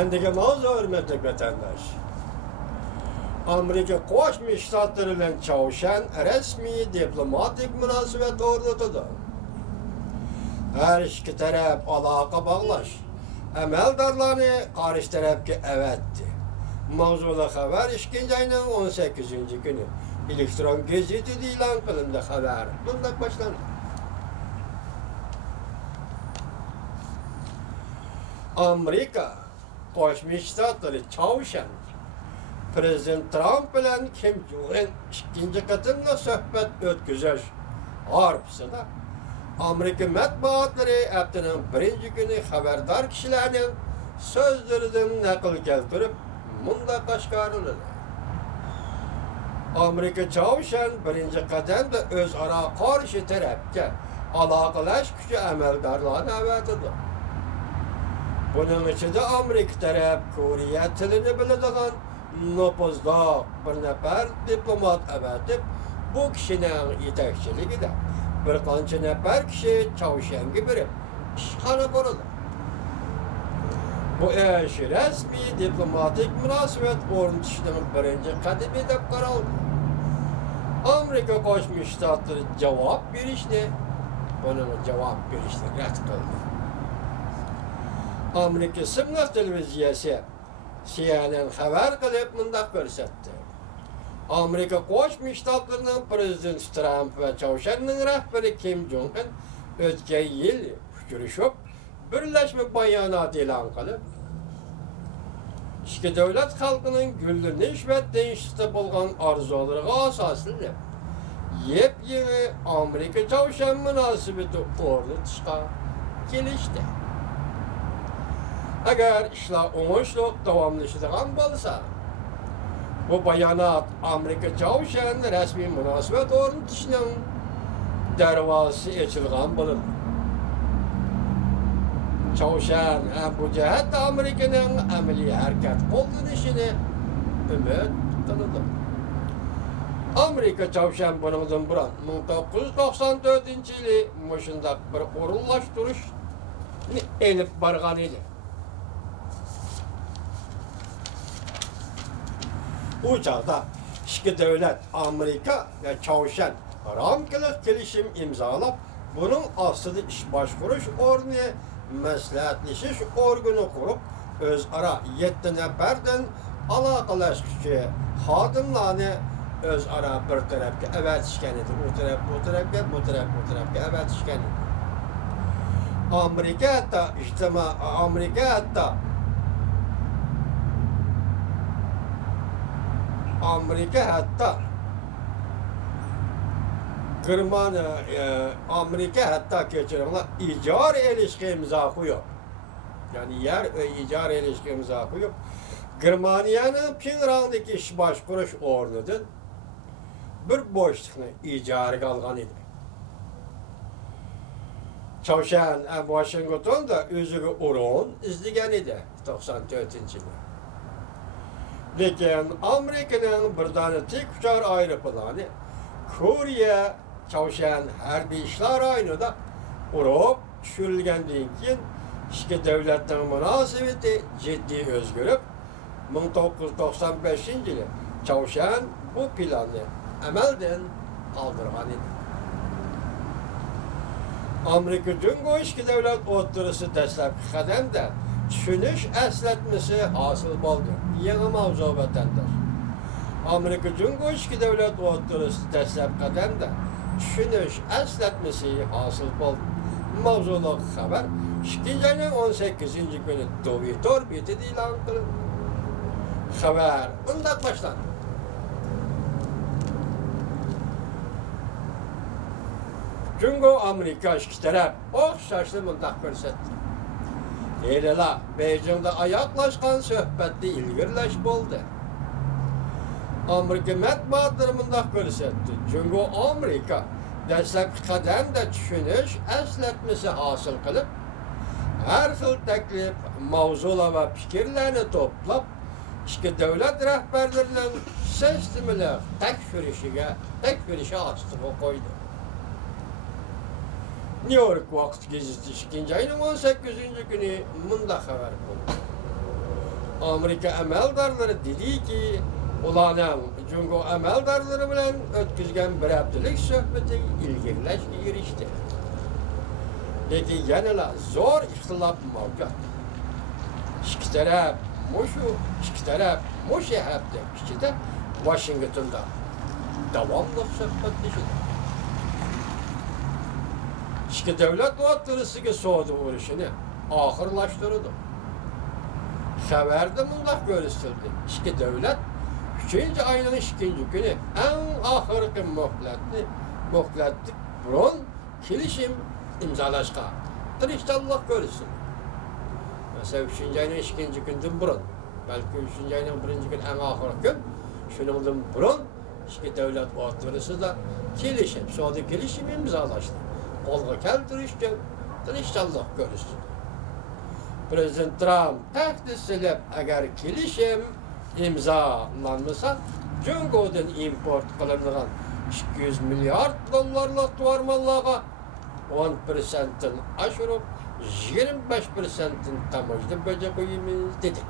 Endiki mavzu hürmetli vatandaş. Amerika Qo'shma Shtatlari bilan Chavshan rasmiy diplomatik munosabat o'rnatadi. Her ikki taraf aloqa bog'lash amaldorlarni qarshi tarafga avatdi. Mavzuli xabar 2 ayning 18-kuni elektron gazetida e'lon qilindi. Xabar bunday boshlandi. Amerika Qo'shma Shtatlari Chavshan Prezident Trump bilan Kim Jong-un ikkinchi qatimda suhbat o'tkazish arifasida Amerika matbuotlari haftaning birinchi kuni xabardor kishilarning so'zlaridan naql keltirib, bunda qashqariladi. Amerika Chavshan birinchi qadamda o'zaro qarshi tarafga aloqalash kuchi amaldorlarni avatadi. Bunun ichida Amerika taraf Koreya tilini biladigan nopozdoq bir nafar diplomat avatib, bu kishining yetakchiligida bir qancha nafar kishi Chavshanga berib ishxona quradi. Bu ish rasmiy diplomatik munosabat o'rnatishning birinchi qadami deb qaraldi. Amerika Qo'shma Shtatlari javob berishni rad qildi. Amerika Simnaf televiziyasi CNN xabar qilib bunday ko'rsatdi. Amerika Qo'shma Shtatlarining prezidenti Trump va Chavshanning rahbari Kim Jong-un o'tgan yil uchrashib, birlashma bayonot e'lon qilib, ikki davlat xalqining gullanish va tinchlikda bo'lgan orzulariga asoslab yep-yangi Amerika Chavshan munosabati o'rnatishga kelishdi. Agar ishlar o'ng'ishli davomlashadigan bo'lsa, bu bayonot Amerika Chavshan rasmiy munosabat o'rnatishning darvozasi ochilgan bo'ladi. Chavshan bu jihatda Amerikaning amaliy harakat qo'llanishini umid qiladi. Amerika Chavshan bundan burun 1994-yili shunday bir o'rinlashtirishni elib borgan edi. O çağda iki devlet Amerika ve Chavshan ramkalık kelişim imzalab, bunun aslında iş başvuruş organı, məsləhətləşiş organı kurup, özara 7 nəfərdən əlaqələşkici xadimlarını özara bir tərəfə əvətişkən edir. Bu tərəfə əvətişkən edir. Amerika hatta keçirenler icari ilişki imza koyuyor. Yani yer icari ilişki imza koyuyor. Germaniyanın Pyongyang'daki iş başkuruş ornudan bir boşluğunu icari kalgan idi. Chavshan Washington'da özüge uğrun izlegen idi 94-yılda. Lekin Amerika'nın birdan tek uçar aeroplanı Koreya Chavshan harbiy ishlar aynida urib tushirilgandan keyin ikki davlatning munosabati jiddiy o'zgarib, 1995-yili Chavshan bu planni amaldan qoldirgan edi. Amerika Jungo ikki davlat o'rtasida dastlabki qadamda tushunish eslatmasi hosil bo'ldi. Yangi mavzu vatandosh. Amerika Jungo ikki davlat o'rtasida dastlabki qadamda tushunish eslatmasi hosil bo'ldi. Mavzuliq xabar 2 ayning 18-kuni Twitter betida e'lon qilindi. Xabar bunday boshlandi. Jungo Amerika ikki taraf o'xshashli bunday ko'rsatdi. E'lala Beijingda oyoqlashgan suhbatda ilgirlash bo'ldi. Amerika matbuotlari bunday ko'rsatdi. Jungo Amerika dastlabki qadamda tushunish eslatmasi hosil qilib, har xil taklif, mavzular va fikrlarni to'plab, ikki davlat rahbarlarining sistemli takfirishi ostiga qo'ydi. New York vaqt gazetasi 2 ayning 18-kuni bunda xabar bo'ldi. Amerika əməldarları dedi ki, ulanın Cungo əməldarları bilan ötküzgən bir haftalık söhbəti ilgirləşə erişdi. Lekin yanıla zor ihtilaf mevcut. İki taraf muşu hafta içinde Washington'da devamlı söhbetleşdi. İki devlet ortasındaki soğudu uğraşını ahırlaştırdı. Haberde bunlar görüşüldü. İki devlet 3. ayının 2. günü en ahırkı muhlatlık burun kilişim imzalaşka. İnşallah görüşsün. Mesela 3. ayının 2. günden burun. Belki 3. ayının 1. gün en ahırkı gün. Şunun burun iki devlet ortası da kilişim. Sonra kilişim imzalaştı. Olga keltirişken inşallah görüşsün. Prezident Trump təhdidsilib, əgər kilişim imzalanmasa, Cungo'dan import qılınan 200 milyard dollarlıq tuvarmallağa 10%'in aşırıp 25%'in tamajda böcek uyumuz dedi.